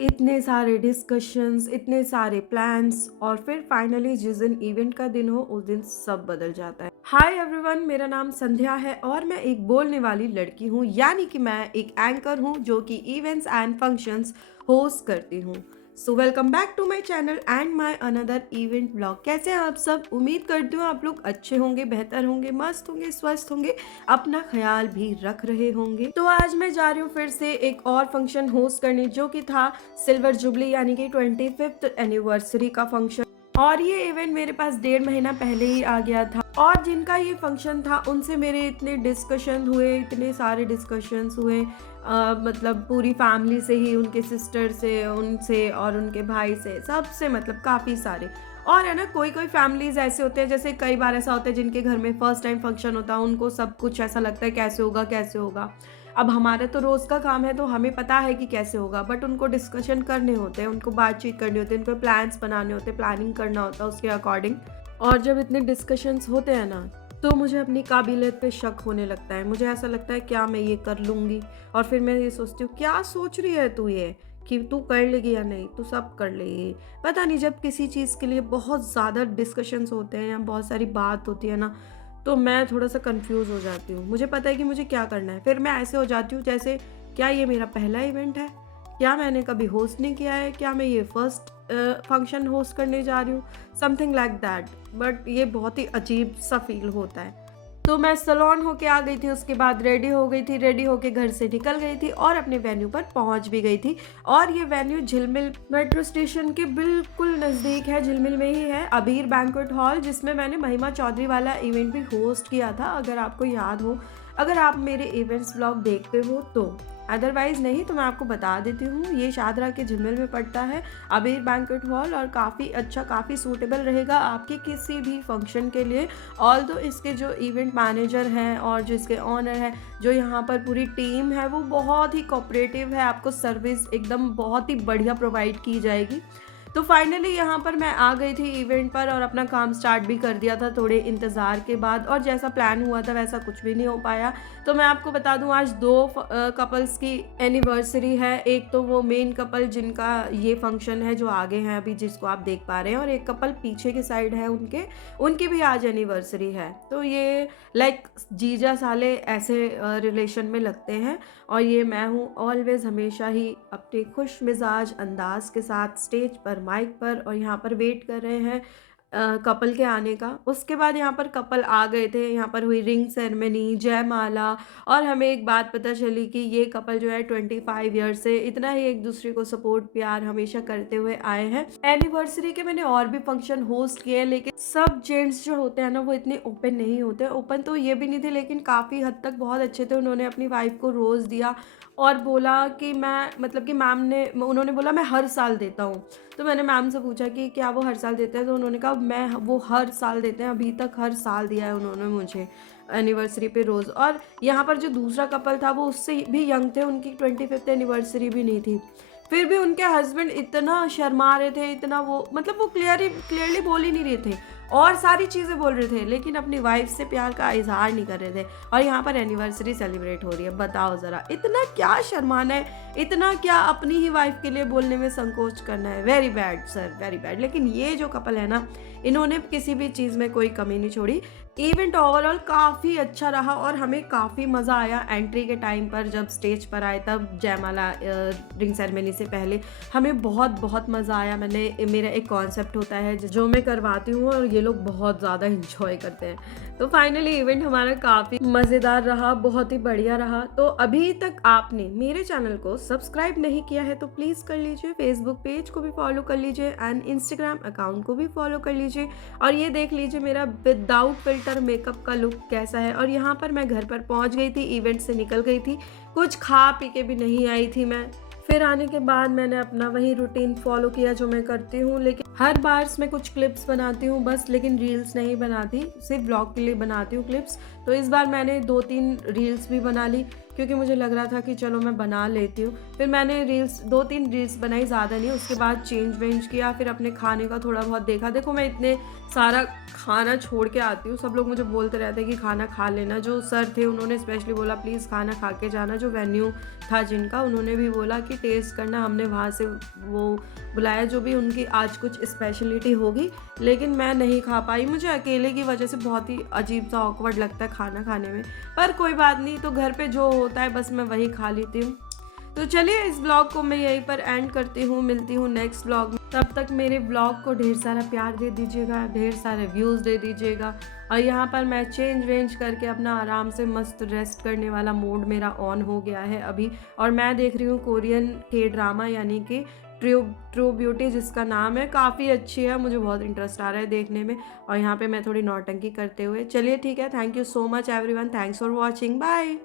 इतने सारे डिस्कशंस, इतने सारे प्लान्स और फिर फाइनली जिस दिन इवेंट का दिन हो उस दिन सब बदल जाता है। हाय एवरीवन, मेरा नाम संध्या है और मैं एक बोलने वाली लड़की हूँ, यानी कि मैं एक एंकर हूँ जो कि इवेंट्स एंड फंक्शंस होस्ट करती हूँ। So welcome back to my channel and my another event blog. कैसे हैं आप सब? उम्मीद करती हूँ आप लोग अच्छे होंगे, बेहतर होंगे, मस्त होंगे, स्वस्थ होंगे, अपना ख्याल भी रख रहे होंगे। तो आज मैं जा रही हूँ फिर से एक और फंक्शन होस्ट करने, जो कि था सिल्वर जुबली यानी कि 25th एनिवर्सरी का फंक्शन। और ये इवेंट मेरे पास 1.5 महीना पहले ही आ गया था और जिनका ये फंक्शन था उनसे मेरे इतने डिस्कशन हुए, इतने सारे डिस्कशंस हुए, मतलब पूरी फैमिली से ही, उनके सिस्टर से, उनसे और उनके भाई से, सबसे, मतलब काफ़ी सारे। और है ना, कोई कोई फैमिलीज ऐसे होते हैं, जैसे कई बार ऐसा होता है जिनके घर में फर्स्ट टाइम फंक्शन होता है, उनको सब कुछ ऐसा लगता है कैसे होगा कैसे होगा। अब हमारा तो रोज़ का काम है तो हमें पता है कि कैसे होगा, बट उनको डिस्कशन करने होते हैं, उनको बातचीत करनी होती है, उनको प्लान्स बनाने होते हैं, प्लानिंग करना होता है उसके अकॉर्डिंग। और जब इतने डिस्कशंस होते हैं ना, तो मुझे अपनी काबिलियत पे शक होने लगता है। मुझे ऐसा लगता है क्या मैं ये कर लूँगी? और फिर मैं ये सोचती हूँ क्या सोच रही है तू ये, कि तू कर लेगी या नहीं, तू सब कर लेगी। पता नहीं, जब किसी चीज़ के लिए बहुत ज़्यादा डिस्कशंस होते हैं या बहुत सारी बात होती है ना, तो मैं थोड़ा-सा कन्फ्यूज़ हो जाती हूँ। मुझे पता है कि मुझे क्या करना है, फिर मैं ऐसे हो जाती हूँ जैसे क्या ये मेरा पहला इवेंट है? क्या मैंने कभी होस्ट नहीं किया है? क्या मैं ये फर्स्ट फंक्शन होस्ट करने जा रही हूँ? Something like that. बट ये बहुत ही अजीब-सा फ़ील होता है। तो मैं सैलून होके आ गई थी, उसके बाद रेडी हो गई थी, रेडी होके घर से निकल गई थी और अपने वेन्यू पर पहुंच भी गई थी। और ये वेन्यू झिलमिल मेट्रो स्टेशन के बिल्कुल नज़दीक है, झिलमिल में ही है, अबीर बैंक्वेट हॉल, जिसमें मैंने महिमा चौधरी वाला इवेंट भी होस्ट किया था, अगर आपको याद हो, अगर आप मेरे इवेंट्स ब्लॉग देखते हो तो। अदरवाइज़ नहीं तो मैं आपको बता देती हूँ, ये शाहदरा के झिलमिल में पड़ता है, अबीर बैंक्वेट हॉल, और काफ़ी अच्छा, काफ़ी सूटेबल रहेगा आपके किसी भी फंक्शन के लिए। ऑल्दो इसके जो इवेंट मैनेजर हैं और जो इसके ओनर हैं, जो यहाँ पर पूरी टीम है, वो बहुत ही कोऑपरेटिव है, आपको सर्विस एकदम बहुत ही बढ़िया प्रोवाइड की जाएगी। तो फाइनली यहाँ पर मैं आ गई थी इवेंट पर और अपना काम स्टार्ट भी कर दिया था थोड़े इंतज़ार के बाद, और जैसा प्लान हुआ था वैसा कुछ भी नहीं हो पाया। तो मैं आपको बता दूँ, आज दो कपल्स की एनिवर्सरी है। एक तो वो मेन कपल जिनका ये फंक्शन है जो आगे हैं अभी, जिसको आप देख पा रहे हैं, और एक कपल पीछे के साइड है उनके, उनकी भी आज एनिवर्सरी है। तो ये लाइक जीजा साले ऐसे रिलेशन में लगते हैं। और ये मैं हूँ ऑलवेज़, हमेशा ही अपने खुश मिजाज अंदाज के साथ स्टेज पर, माइक पर, और यहाँ पर वेट कर रहे हैं कपल के आने का। उसके बाद यहाँ पर कपल आ गए थे, यहाँ पर हुई रिंग सेरेमनी, जयमाला, और हमें एक बात पता चली कि ये कपल जो है 25 ईयर्स से इतना ही एक दूसरे को सपोर्ट प्यार हमेशा करते हुए आए हैं। एनिवर्सरी के मैंने और भी फंक्शन होस्ट किए, लेकिन सब जेंट्स जो होते हैं ना, वो इतने ओपन नहीं होते। ओपन तो ये भी नहीं थे, लेकिन काफ़ी हद तक बहुत अच्छे थे। उन्होंने अपनी वाइफ को रोज़ दिया और बोला कि मैं, मतलब कि मैम ने, उन्होंने बोला मैं हर साल देता हूँ। तो मैंने मैम से पूछा कि क्या वो हर साल देते हैं? तो उन्होंने कहा मैं, वो हर साल देते हैं, अभी तक हर साल दिया है उन्होंने मुझे एनिवर्सरी पे रोज़। और यहाँ पर जो दूसरा कपल था वो उससे भी यंग थे, उनकी 25th एनिवर्सरी भी नहीं थी। फिर भी उनके हस्बैंड इतना शर्मा रहे थे, इतना वो, मतलब वो क्लियरली बोल ही नहीं रहे थे और सारी चीज़ें बोल रहे थे, लेकिन अपनी वाइफ से प्यार का इजहार नहीं कर रहे थे। और यहाँ पर एनिवर्सरी सेलिब्रेट हो रही है, बताओ ज़रा, इतना क्या शर्माना है, इतना क्या अपनी ही वाइफ के लिए बोलने में संकोच करना है? Very bad sir, very bad. लेकिन ये जो कपल है ना, इन्होंने किसी भी चीज़ में कोई कमी नहीं छोड़ी। इवेंट ओवरऑल काफ़ी अच्छा रहा और हमें काफ़ी मज़ा आया। एंट्री के टाइम पर जब स्टेज पर आए, तब जयमाला रिंग सेरेमनी से पहले हमें बहुत बहुत मज़ा आया। मेरा एक कॉन्सेप्ट होता है जो मैं करवाती हूँ और ये लोग बहुत ज़्यादा इंजॉय करते हैं। तो फाइनली इवेंट हमारा काफ़ी मज़ेदार रहा, बहुत ही बढ़िया रहा। तो अभी तक आपने मेरे चैनल को सब्सक्राइब नहीं किया है तो प्लीज़ कर लीजिए, फेसबुक पेज को भी फॉलो कर लीजिए एंड इंस्टाग्राम अकाउंट को भी फॉलो कर लीजिए। और ये देख लीजिए मेरा विदाउट फिल्टर मेकअप का लुक कैसा है। और यहाँ पर मैं घर पर पहुँच गई थी, इवेंट से निकल गई थी, कुछ खा पी के भी नहीं आई थी मैं। फिर आने के बाद मैंने अपना वही रूटीन फॉलो किया जो मैं करती हूँ, लेकिन हर बार मैं कुछ क्लिप्स बनाती हूँ बस, लेकिन रील्स नहीं बनाती, सिर्फ ब्लॉग के लिए बनाती हूँ क्लिप्स। तो इस बार मैंने 2-3 रील्स भी बना ली, क्योंकि मुझे लग रहा था कि चलो मैं बना लेती हूँ। फिर मैंने रील्स 2-3 रील्स बनाई, ज़्यादा नहीं। उसके बाद चेंज-वेंज किया, फिर अपने खाने का थोड़ा बहुत देखा। देखो मैं इतने सारा खाना छोड़ के आती हूँ, सब लोग मुझे बोलते रहते हैं कि खाना खा लेना। जो सर थे उन्होंने स्पेशली बोला प्लीज़ खाना खा के जाना, जो वेन्यू था जिनका, उन्होंने भी बोला कि टेस्ट करना। हमने वहाँ से वो बुलाया, जो भी उनकी आज कुछ स्पेशलिटी होगी, लेकिन मैं नहीं खा पाई। मुझे अकेले की वजह से बहुत ही अजीब-सा ऑकवर्ड लगता है खाना खाने में, पर कोई बात नहीं, तो घर पे जो होता है बस मैं वही खा लेती हूँ। तो चलिए इस ब्लॉग को मैं यहीं पर एंड करती हूँ, मिलती हूँ नेक्स्ट ब्लॉग में। तब तक मेरे ब्लॉग को ढेर सारा प्यार दे दीजिएगा, ढेर सारे व्यूज़ दे दीजिएगा। और यहाँ पर मैं चेंज-वेंज करके अपना आराम से मस्त रेस्ट करने वाला मोड मेरा ऑन हो गया है अभी। और मैं देख रही हूँ कोरियन के ड्रामा, यानी कि ट्रू ट्रू ब्यूटी जिसका नाम है। काफ़ी अच्छी है, मुझे बहुत इंटरेस्ट आ रहा है देखने में। और यहाँ पे मैं थोड़ी नौटंकी करते हुए, चलिए ठीक है, thank you so much everyone, thanks for watching, bye.